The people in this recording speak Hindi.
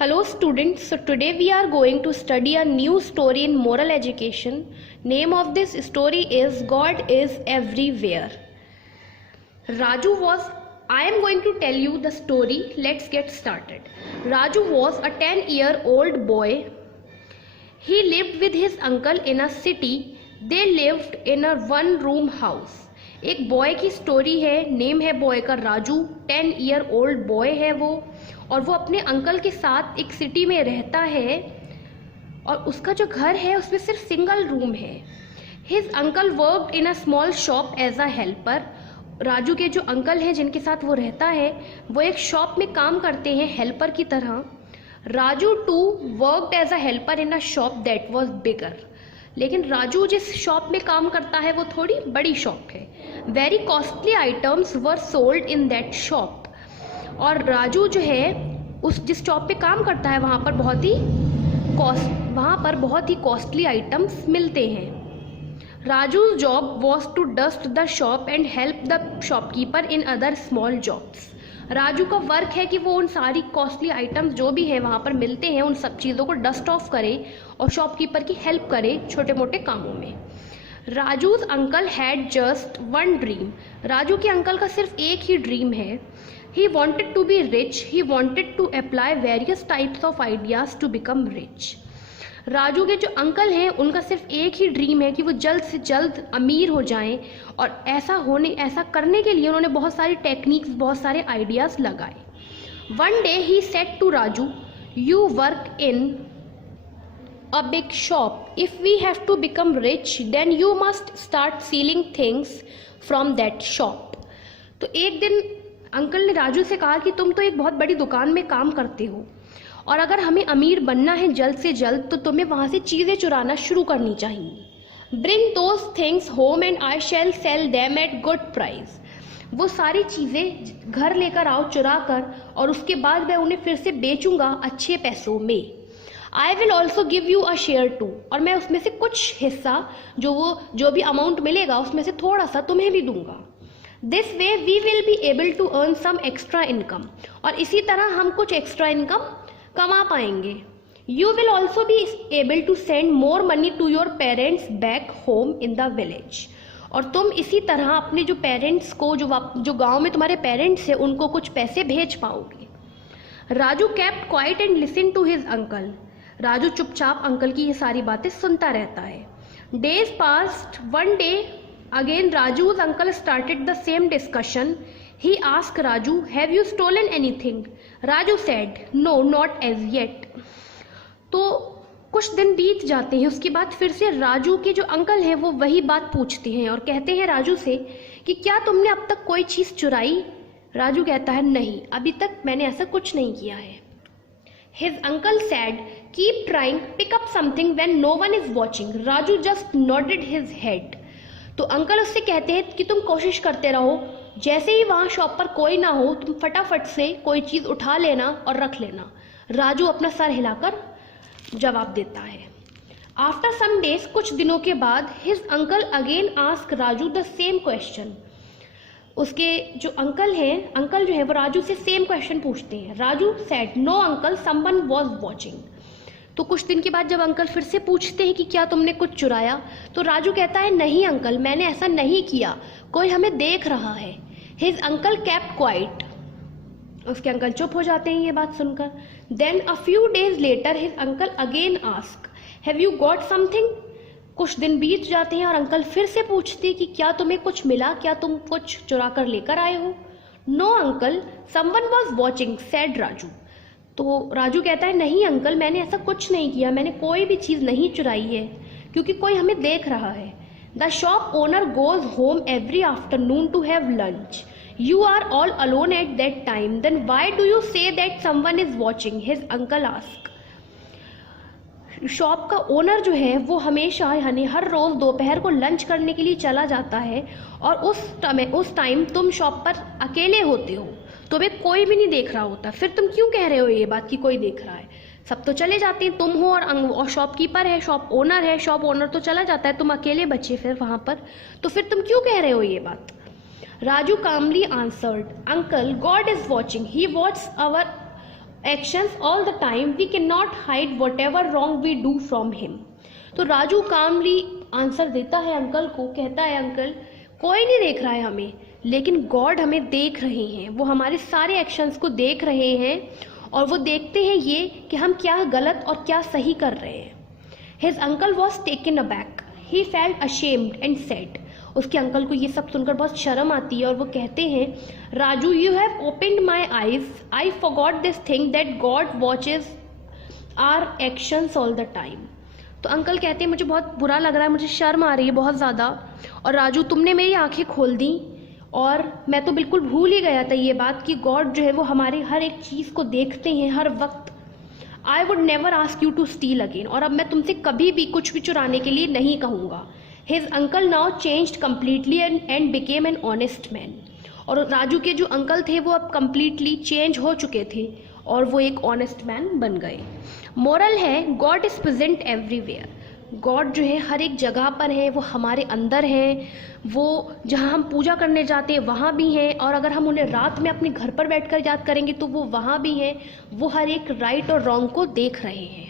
Hello students, so today we are going to study a new story in moral education. Name of this story is God is Everywhere. I am going to tell you the story. Let's get started. Raju was a 10-year-old boy. He lived with his uncle in a city. They lived in a one-room house. एक बॉय की स्टोरी है. नेम है बॉय का राजू. 10-year-old बॉय है वो, और वो अपने अंकल के साथ एक सिटी में रहता है और उसका जो घर है उसमें सिर्फ सिंगल रूम है. His uncle worked in a small shop as a helper. Raju के जो अंकल हैं जिनके साथ वो रहता है वो एक शॉप में काम करते हैं हेल्पर की तरह. Raju too worked as a helper in a shop that was bigger. लेकिन राजू जिस शॉप में काम करता है वो थोड़ी बड़ी शॉप है. Very costly items were sold in that shop. और राजू जो है उस जिस शॉप पे काम करता है वहाँ पर बहुत ही कॉस्टली आइटम्स मिलते हैं. Raju's job was to dust the shop and help the shopkeeper in other small jobs. Raju का वर्क है कि वो उन सारी कॉस्टली आइटम्स जो भी है वहाँ पर मिलते हैं उन सब चीज़ों को डस्ट ऑफ करे और शॉपकीपर की हेल्प करे छोटे मोटे कामों में. Raju's uncle had just one dream. Raju के अंकल का सिर्फ एक ही ड्रीम है. He wanted to be rich. He wanted to apply various types of ideas to become rich. Raju के जो अंकल हैं उनका सिर्फ एक ही ड्रीम है कि वो जल्द से जल्द अमीर हो जाएं, और ऐसा करने के लिए उन्होंने बहुत सारी टेक्निक्स, बहुत सारे आइडियाज़ लगाए. One day he said to Raju, you work in a big shop. If we have to become rich then you must start stealing things from that shop. तो एक दिन अंकल ने राजू से कहा कि तुम तो एक बहुत बड़ी दुकान में काम करते हो और अगर हमें अमीर बनना है जल्द से जल्द तो तुम्हें वहाँ से चीज़ें चुराना शुरू करनी चाहिए. Bring those things home and I shall sell them at good price. वो सारी चीज़ें घर लेकर आओ चुरा कर, और उसके बाद मैं उन्हें फिर से बेचूंगा अच्छे पैसों में. I will also give you a share too. और मैं उसमें से कुछ हिस्सा जो भी अमाउंट मिलेगा उसमें से थोड़ा सा तुम्हें भी दूंगा. This way we will be able to earn some extra income. और इसी तरह हम कुछ एक्स्ट्रा इनकम कमा पाएंगे. You will also be able to send more money to your parents back home in the village. और तुम इसी तरह अपने जो पेरेंट्स को जो गांव में तुम्हारे पेरेंट्स हैं उनको कुछ पैसे भेज पाओगे. Raju kept quiet and listen to his uncle. Raju चुपचाप अंकल की ये सारी बातें सुनता रहता है. Days passed. One day again Raju's uncle started the same discussion. He asked Raju, have you stolen anything? Raju said, no, not as yet. तो कुछ दिन बीत जाते हैं. उसके बाद फिर से राजू के जो अंकल हैं वो वही बात पूछते हैं और कहते हैं राजू से कि क्या तुमने अब तक कोई चीज़ चुराई? राजू कहता है नहीं, अभी तक मैंने ऐसा कुछ नहीं किया है. His uncle said, keep trying, pick up something when no one is watching. Raju just nodded his head. तो अंकल उससे कहते हैं कि तुम कोशिश करते रहो, जैसे ही वहाँ शॉप पर कोई ना हो तुम फटाफट से कोई चीज़ उठा लेना और रख लेना. राजू अपना सर हिलाकर जवाब देता है. After some days. कुछ दिनों के बाद his uncle again ask Raju the same question. उसके जो अंकल जो है वो राजू से सेम क्वेश्चन पूछते हैं. Raju said, no uncle, someone was watching. तो कुछ दिन के बाद जब अंकल फिर से पूछते हैं कि क्या तुमने कुछ चुराया, तो राजू कहता है नहीं अंकल, मैंने ऐसा नहीं किया, कोई हमें देख रहा है. His uncle kept quiet. उसके अंकल चुप हो जाते हैं ये बात सुनकर. Then a few days later his uncle again ask, have you got something? कुछ दिन बीत जाते हैं और अंकल फिर से पूछते हैं कि क्या तुम्हें कुछ मिला, क्या तुम कुछ चुरा कर लेकर आए हो? No uncle, someone was watching, said Raju. तो राजू कहता है नहीं अंकल, मैंने ऐसा कुछ नहीं किया, मैंने कोई भी चीज़ नहीं चुराई है क्योंकि कोई हमें देख रहा है. The shop owner goes home every afternoon to have lunch. You are all alone at that time, then why do you say that someone is watching? His uncle ask. Shop का ओनर जो है वो हमेशा यानी हर रोज़ दोपहर को लंच करने के लिए चला जाता है और उस टाइम तुम शॉप पर अकेले होते हो, तुम्हें कोई भी नहीं देख रहा होता. फिर तुम क्यों कह रहे हो ये बात कि कोई देख रहा है? सब तो चले जाते हैं, तुम हो और शॉपकीपर है, शॉप ओनर तो चला जाता है, तुम अकेले बचे फिर वहाँ पर, तो फिर तुम क्यों कह रहे हो ये बात? Raju calmly answered, uncle, God is watching, he watch actions all the time, we cannot hide whatever wrong we do from him. तो राजू कामली आंसर देता है अंकल को, कहता है अंकल कोई नहीं देख रहा है हमें, लेकिन गॉड हमें देख रहे हैं, वो हमारे सारे एक्शंस को देख रहे हैं और वो देखते हैं ये कि हम क्या गलत और क्या सही कर रहे हैं. His uncle was taken aback. He felt ashamed and said, उसके अंकल को ये सब सुनकर बहुत शर्म आती है और वो कहते हैं, Raju you have opened my eyes, I forgot this thing that God watches our actions all the time. तो अंकल कहते हैं मुझे बहुत बुरा लग रहा है, मुझे शर्म आ रही है बहुत ज़्यादा, और राजू तुमने मेरी आंखें खोल दी और मैं तो बिल्कुल भूल ही गया था ये बात कि गॉड जो है वो हमारी हर एक चीज़ को देखते हैं हर वक्त. I would never ask you to steal again, और अब मैं तुमसे कभी भी कुछ भी चुराने के लिए नहीं कहूँगा. His uncle now changed completely and became an honest man. और राजू के जो अंकल थे वो अब कम्प्लीटली चेंज हो चुके थे और वो एक ऑनेस्ट मैन बन गए. मोरल है, God is present everywhere. God जो है हर एक जगह पर है, वो हमारे अंदर है, वो जहाँ हम पूजा करने जाते हैं वहाँ भी हैं, और अगर हम उन्हें रात में अपने घर पर बैठकर याद करेंगे तो वो वहाँ भी हैं. वो हर एक राइट और रॉन्ग को देख रहे हैं.